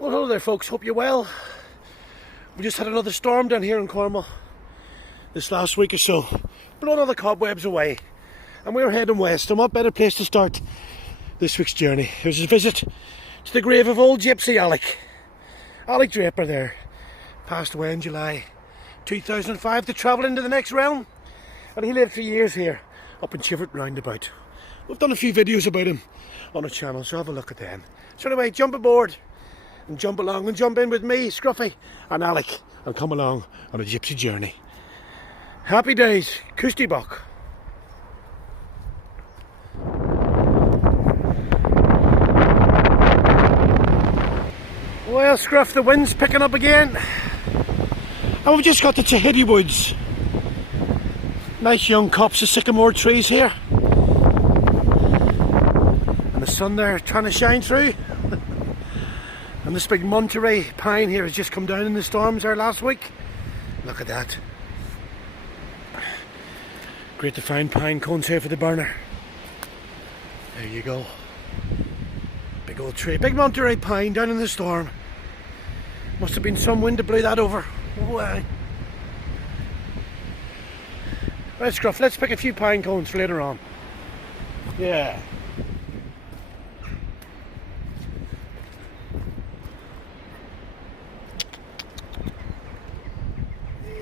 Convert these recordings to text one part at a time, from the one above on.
Well, hello there folks, hope you're well. We just had another storm down here in Cornwall this last week or so. Blown all the cobwebs away. And we're heading west, and what better place to start this week's journey. It was a visit to the grave of old Gypsy Alec Draper there. Passed away in July 2005 to travel into the next realm. And he lived for years here, up in Chivert roundabout. We've done a few videos about him on our channel, so have a look at them. So anyway, jump aboard and jump along and jump in with me, Scruffy and Alec, and come along on a gypsy journey. Happy days, Kustibok. Well, Scruff, the wind's picking up again, and we've just got the Tahiti Woods. Nice young copse of sycamore trees here, and the sun there trying to shine through. And this big Monterey pine here has just come down in the storms there last week. Look at that. Great to find pine cones here for the burner. There you go. Big old tree. Big Monterey pine down in the storm. Must have been some wind to blow that over. Oh, aye. Right, Scruff, let's pick a few pine cones for later on. Yeah.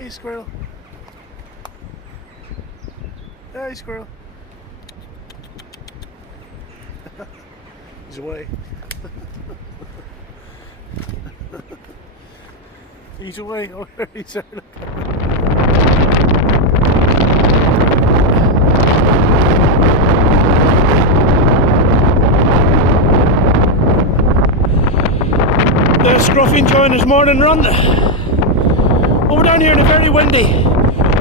Hey, squirrel. Hey, squirrel. He's away. He's away. Oh, he's there. There's Scruffy enjoying his morning run. Oh, we're down here in a very windy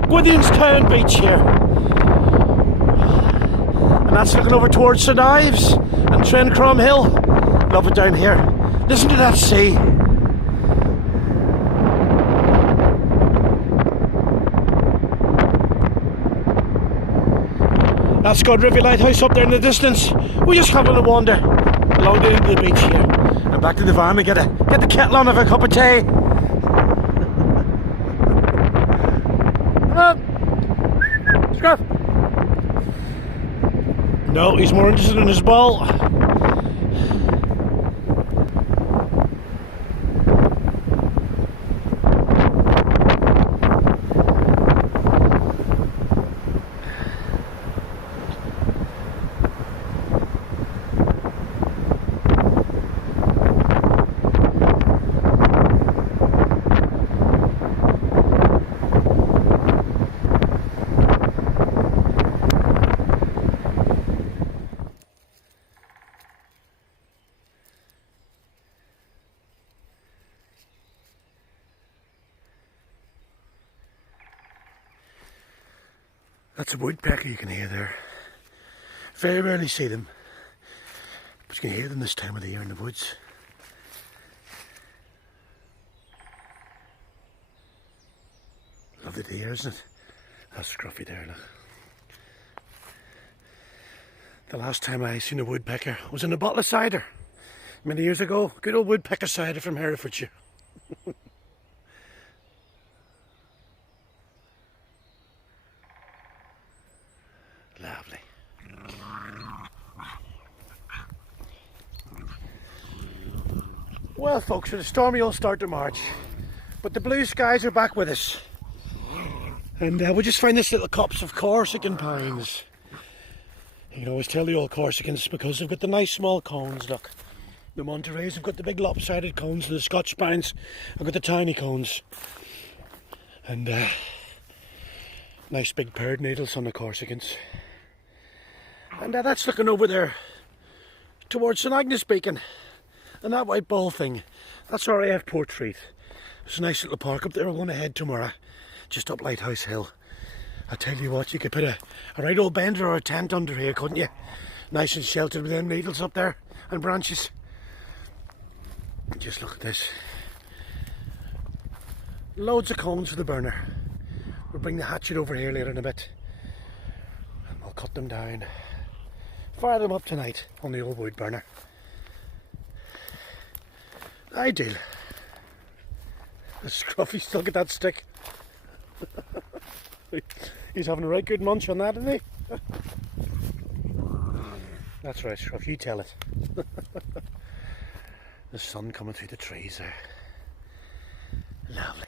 Gwithianstown beach here. And that's looking over towards St Ives and Trencrom Hill. Love it down here. Listen to that sea. That's Godrivi Lighthouse up there in the distance. We're just having a wander along the beach here. And back to the van and get the kettle on of a cup of tea. Scruff. No, he's more interested in his ball. That's a woodpecker you can hear there. Very rarely see them, but you can hear them this time of the year in the woods. Lovely to hear, isn't it? That's Scruffy there, look. The last time I seen a woodpecker was in a bottle of cider many years ago. Good old woodpecker cider from Herefordshire. Lovely. Well folks, for the stormy old start to March, but the blue skies are back with us, and we just find this little copse of Corsican pines. You can always tell the old Corsicans because they've got the nice small cones. Look, the Montereys have got the big lopsided cones, and the Scotch pines have got the tiny cones, and nice big paired needles on the Corsicans. And that's looking over there towards St Agnes Beacon, and that white ball thing, that's our AF Portreat. There's a nice little park up there. We're going to head tomorrow, just up Lighthouse Hill. I tell you what, you could put a right old bender or a tent under here, couldn't you? Nice and sheltered with them needles up there and branches. Just look at this. Loads of cones for the burner. We'll bring the hatchet over here later in a bit, and we'll cut them down. Fire them up tonight on the old wood burner. Ideal. The Scruffy still got that stick. He's having a right good munch on that, isn't he? That's right, Scruff, you tell it. The sun coming through the trees there. Lovely.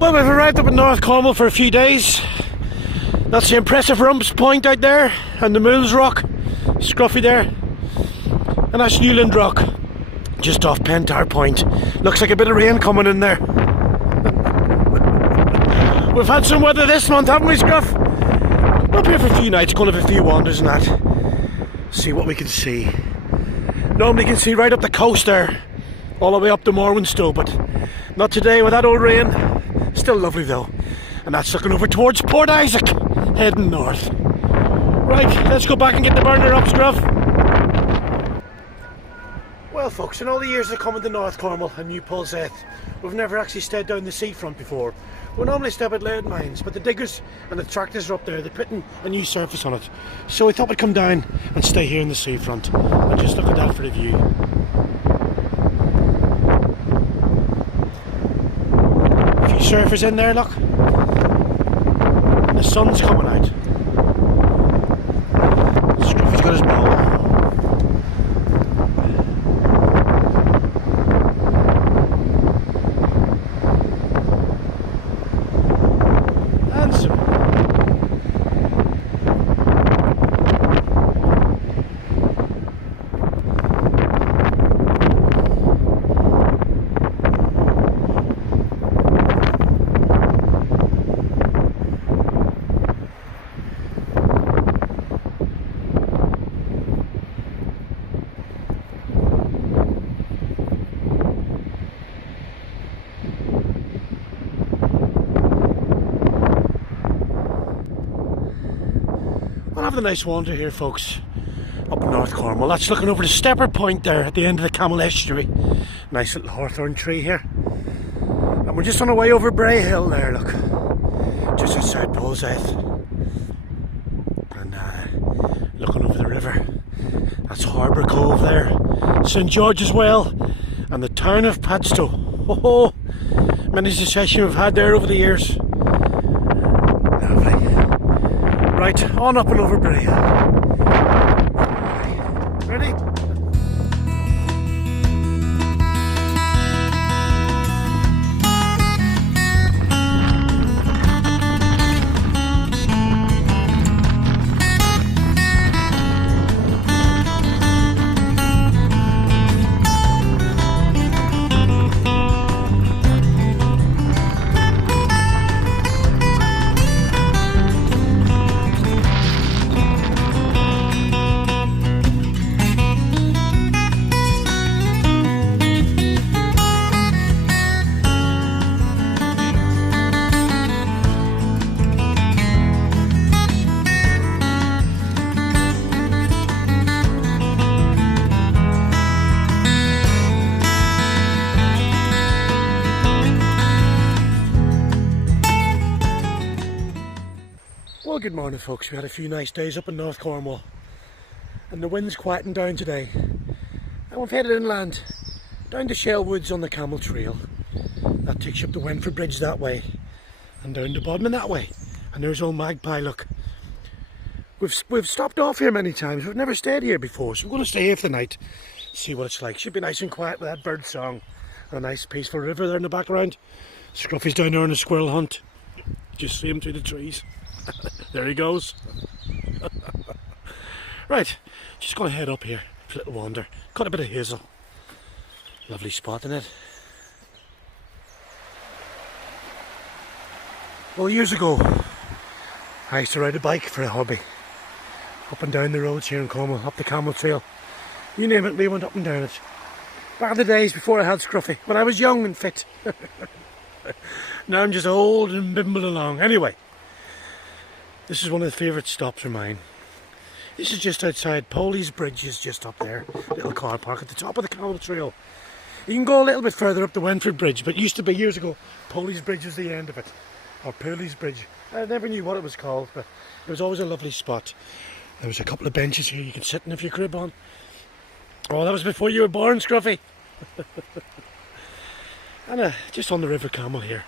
Well, we've arrived up in North Cornwall for a few days. That's the impressive Rumps Point out there, and the Mool's Rock, Scruffy there. And that's Newland Rock, just off Pentar Point. Looks like a bit of rain coming in there. We've had some weather this month, haven't we, Scruff? We're up here for a few nights, going to have a few wanders and that. See what we can see. Normally you can see right up the coast there, all the way up to Morwenstow, but not today with that old rain. Still lovely though. And that's looking over towards Port Isaac, heading north. Right, let's go back and get the burner up, Scruff. Well folks, in all the years of coming to North Cornwall and New Polseth, we've never actually stayed down the seafront before. We normally stay at Laird Mines, but the diggers and the tractors are up there, they're putting a new surface on it. So we thought we'd come down and stay here in the seafront and just look at that for the view. A few surfers in there, look. The sun's coming out. Scruffy's got his ball. Having a nice wander here, folks, up in North Cornwall. That's looking over the Stepper Point there at the end of the Camel Estuary. Nice little hawthorn tree here. And we're just on our way over Bray Hill there, look. Just outside Polseth. And looking over the river. That's Harbour Cove there. St George as well. And the town of Padstow. Oh, many's the session we've had there over the years. Right, on up and over Bray Hill. Ready? good morning folks. We had a few nice days up in North Cornwall and the wind's quieting down today, and we've headed inland down to Shell Woods on the Camel Trail. That takes you up the Wentford Bridge that way and down to Bodmin that way, and there's old Magpie. Look, we've stopped off here many times. We've never stayed here before, so we're going to stay here for the night, see what it's like. Should be nice and quiet with that bird song and a nice peaceful river there in the background. Scruffy's down there on a squirrel hunt. Just see him through the trees. There he goes. Right, just going to head up here for a little wander. Got a bit of hazel. Lovely spot, isn't it? Well, years ago I used to ride a bike for a hobby. Up and down the roads here in Cornwall, up the Camel Trail. You name it, we went up and down it. Back in the days before I had Scruffy, when I was young and fit. Now I'm just old and bimble along. Anyway, this is one of the favourite stops of mine. This is just outside Polly's Bridge, is just up there. Little car park at the top of the Camel Trail. You can go a little bit further up the Wentford Bridge, but it used to be years ago Polly's Bridge was the end of it. Or Polly's Bridge. I never knew what it was called, but it was always a lovely spot. There was a couple of benches here you could sit in if your crib on. Oh, that was before you were born, Scruffy. And just on the River Camel here,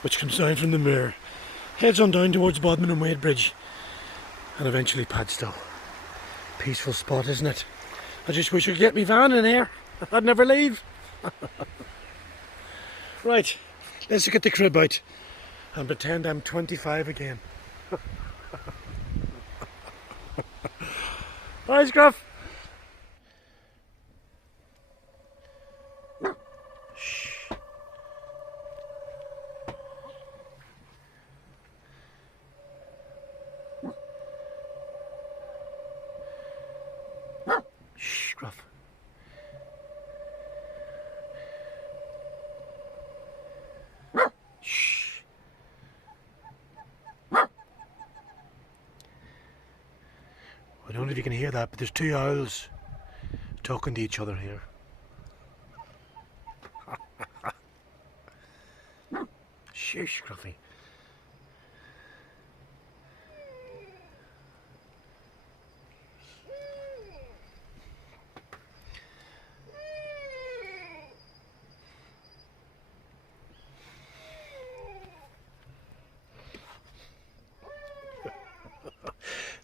which comes down from the Moor, heads on down towards Bodmin and Wade Bridge, and eventually Padstow. Peaceful spot, isn't it? I just wish I could get me van in here. I'd never leave. Right, let's get the crib out and pretend I'm 25 again. Bye, Scruff. Scruff. Shh. I don't know if you can hear that, but there's two owls talking to each other here. Shush, Scruffy.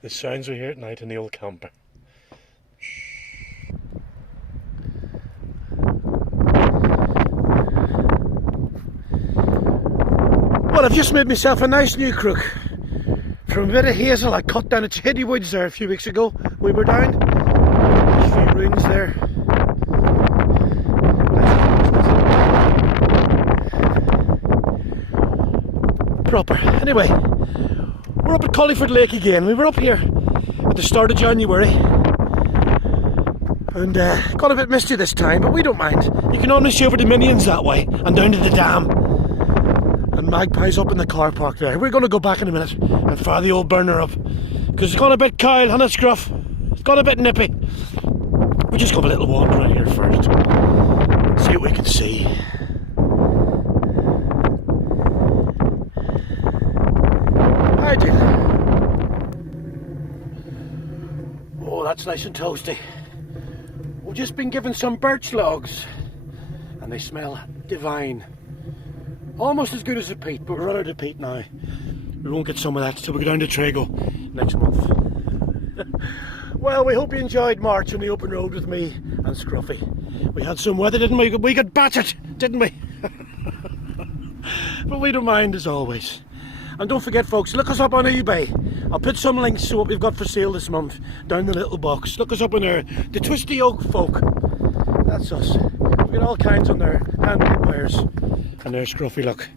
The sounds we hear at night in the old camper. Well, I've just made myself a nice new crook from a bit of hazel I cut down at Cheddy Woods there a few weeks ago. We were down. There's a few ruins there. Proper. Anyway, we're up at Colliford Lake again. We were up here at the start of January and got a bit misty this time, but we don't mind. You can almost see over the Minions that way and down to the dam. And Magpie's up in the car park there. We're going to go back in a minute and fire the old burner up because it's got a bit cold, hasn't it, Scruff? It's got a bit nippy. We'll just go a little wander around here first. See what we can see. I do. Oh, that's nice and toasty. We've just been given some birch logs and they smell divine. Almost as good as the peat, but we're out of peat now. We won't get some of that till we go down to Trago next month. Well, we hope you enjoyed March on the open road with me and Scruffy. We had some weather, didn't we? We got battered, didn't we? But we don't mind as always. And don't forget folks, look us up on eBay. I'll put some links to what we've got for sale this month down the little box. Look us up on there. The Twisty Oak Folk. That's us. We've got all kinds on there. Handmade wares. And there's Scruffy, look.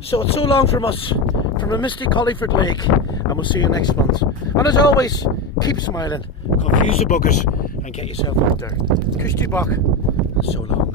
So it's so long from us, from a misty Colliford Lake, and we'll see you next month. And as always, keep smiling, confuse the buggers, and get yourself out there. Kushti Bok, and so long.